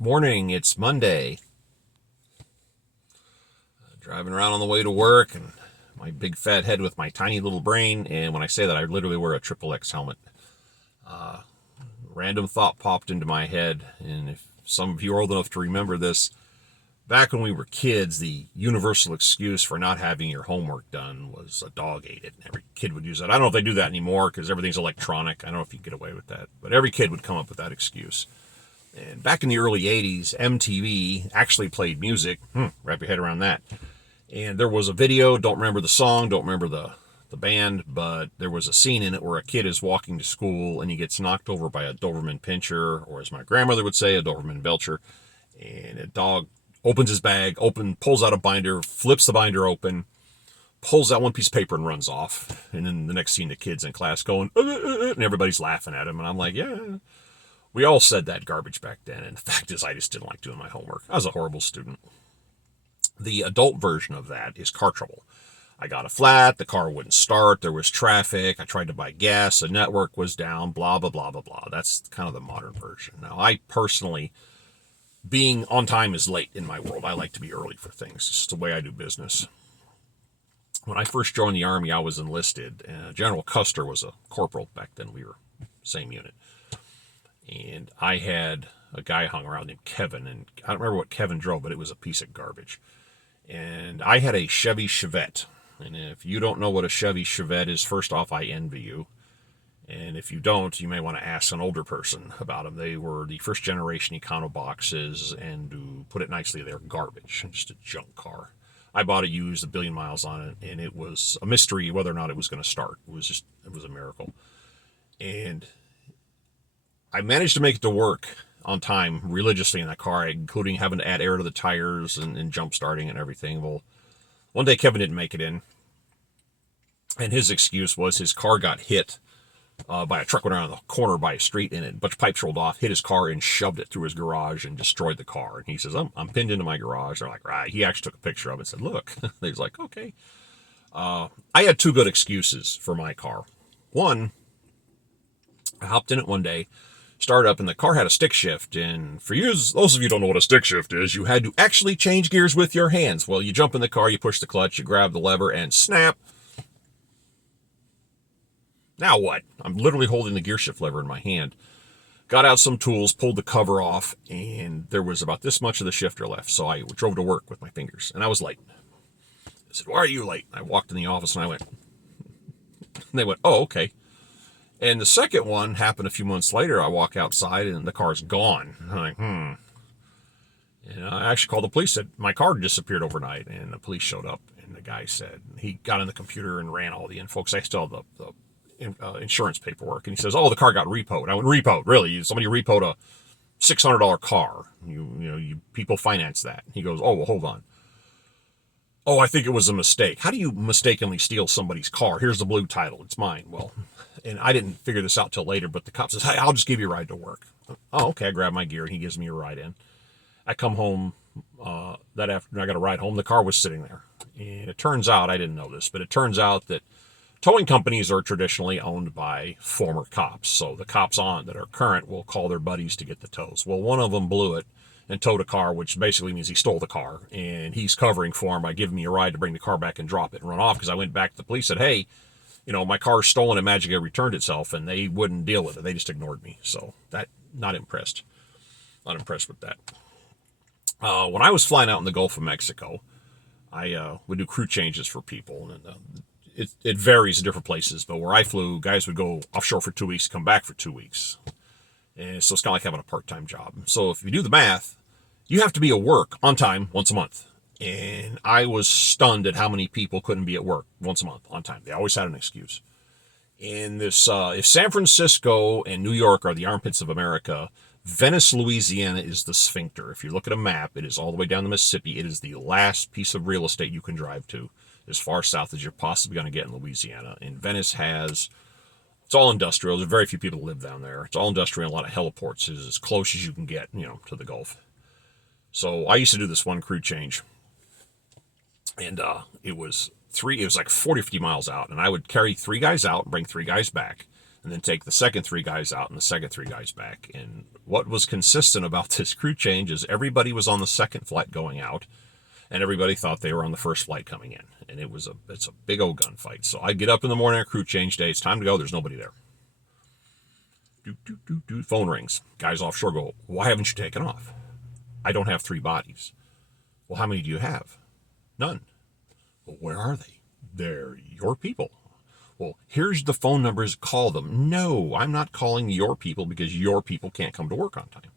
Morning, it's Monday. Driving around on the way to work and my big fat head with my tiny little brain. And when I say that, I literally wear a triple X helmet. Random thought popped into my head. And if some of you are old enough to remember this, back when we were kids, the universal excuse for not having your homework done was a dog ate it. Every kid would use that. I don't know if they do that anymore because everything's electronic. I don't know if you can get away with that. But every kid would come up with that excuse. And back in the early 80s, MTV actually played music. Wrap your head around that. And there was a video, don't remember the song, don't remember the band, but there was a scene in it where a kid is walking to school and he gets knocked over by a Doberman Pinscher, or as my grandmother would say, a Doberman Belcher. And a dog opens his bag, pulls out a binder, flips the binder open, pulls out one piece of paper and runs off. And then the next scene, the kid's in class going, and everybody's laughing at him. And I'm like, yeah, we all said that garbage back then. And the fact is, I just didn't like doing my homework. I was a horrible student. The adult version of that is car trouble. I got a flat, the car wouldn't start, there was traffic, I tried to buy gas, the network was down, blah, blah, blah, blah, blah. That's kind of the modern version. Now, I personally, being on time is late in my world. I like to be early for things. It's the way I do business. When I first joined the Army, I was enlisted. General Custer was a corporal back then. We were same unit. And I had a guy hung around named Kevin, and I don't remember what Kevin drove, but it was a piece of garbage. And I had a Chevy Chevette. And if you don't know what a Chevy Chevette is, first off, I envy you. And if you don't, you may want to ask an older person about them. They were the first generation Econoboxes, and to put it nicely, they're garbage. Just a junk car. I bought it used, 1,000,000,000 miles on it, and it was a mystery whether or not it was going to start. It was a miracle. And I managed to make it to work on time religiously in that car, including having to add air to the tires and jump starting and everything. Well, one day Kevin didn't make it in, and his excuse was his car got hit by a truck went around the corner by a street, and a bunch of pipes rolled off, hit his car, and shoved it through his garage and destroyed the car. And he says, I'm pinned into my garage. They're like, right. He actually took a picture of it and said, look. He's like, okay. I had two good excuses for my car. One, I hopped in it one day, started up, and the car had a stick shift. And for you, those of you who don't know what a stick shift is, you had to actually change gears with your hands. Well, you jump in the car, you push the clutch, you grab the lever, and snap. Now what? I'm literally holding the gear shift lever in my hand. Got out some tools, pulled the cover off, and there was about this much of the shifter left. So I drove to work with my fingers, and I was late. I said, why are you late? I walked in the office, and I went, and they went, oh, okay. And the second one happened a few months later. I walk outside and the car's gone. I'm like, And I actually called the police, said my car disappeared overnight. And the police showed up, and the guy said, he got in the computer and ran all the info, because I still have the insurance paperwork. And he says, oh, the car got repoed. I went, repoed? Really? Somebody repoed a $600 car. You people finance that. He goes, oh, well, hold on. Oh, I think it was a mistake. How do you mistakenly steal somebody's car? Here's the blue title. It's mine. Well, and I didn't figure this out till later, but the cop says, hey, I'll just give you a ride to work. Oh, okay. I grab my gear, and he gives me a ride in. I come home that afternoon. I got a ride home. The car was sitting there. And it turns out, I didn't know this, but it turns out that towing companies are traditionally owned by former cops. So the cops that are current will call their buddies to get the tows. Well, one of them blew it and towed a car, which basically means he stole the car, and he's covering for him by giving me a ride to bring the car back and drop it and run off, because I went back to the police and said, hey, my car's stolen and magically returned itself, and they wouldn't deal with it. They just ignored me. So not impressed. Not impressed with that. When I was flying out in the Gulf of Mexico, I would do crew changes for people, and it varies in different places, but where I flew, guys would go offshore for 2 weeks, come back for 2 weeks. And so it's kind of like having a part-time job. So if you do the math, you have to be at work on time once a month. And I was stunned at how many people couldn't be at work once a month on time. They always had an excuse. And this, if San Francisco and New York are the armpits of America, Venice, Louisiana is the sphincter. If you look at a map, it is all the way down the Mississippi. It is the last piece of real estate you can drive to, as far south as you're possibly going to get in Louisiana. And Venice it's all industrial. There's very few people that live down there. It's all industrial, a lot of heliports. It's as close as you can get, to the Gulf. So I used to do this one crew change, and it was like 40 or 50 miles out, and I would carry 3 guys out and bring 3 guys back. and then take the second 3 guys out and the second 3 guys back. And what was consistent about this crew change is everybody was on the second flight going out, and everybody thought they were on the first flight coming in. And it's a big old gunfight. So I get up in the morning, crew change day, it's time to go, there's nobody there. Phone rings. Guys offshore go, why haven't you taken off? I don't have 3 bodies. Well, how many do you have? None. Well, where are they? They're your people. Well, here's the phone numbers, call them. No, I'm not calling your people because your people can't come to work on time.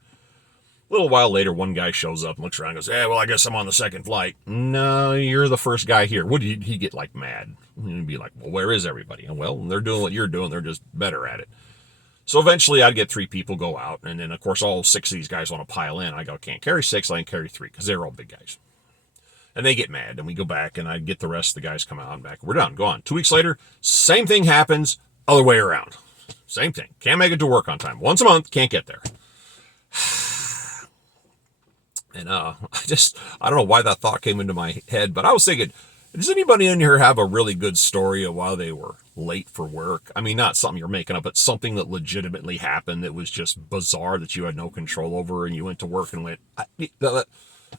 A little while later, one guy shows up and looks around and goes, well, I guess I'm on the second flight. No, you're the first guy here. Would he get like mad? He'd be like, well, where is everybody? And, well, they're doing what you're doing. They're just better at it. So eventually I'd get 3 people go out. And then, of course, all 6 of these guys want to pile in. I go, can't carry 6, I can carry 3 because they're all big guys. And they get mad, and we go back, and I get the rest of the guys come out and back. We're done. Go on. 2 weeks later, same thing happens, other way around. Same thing. Can't make it to work on time. Once a month, can't get there. And I don't know why that thought came into my head, but I was thinking, does anybody in here have a really good story of why they were late for work? I mean, not something you're making up, but something that legitimately happened that was just bizarre that you had no control over, and you went to work and went, I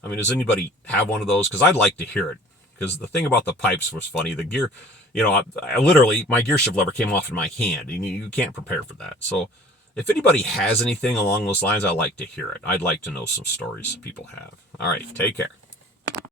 mean, does anybody have one of those? Because I'd like to hear it. Because the thing about the pipes was funny. The gear, I literally, my gear shift lever came off in my hand. And you can't prepare for that. So if anybody has anything along those lines, I'd like to hear it. I'd like to know some stories people have. All right, take care.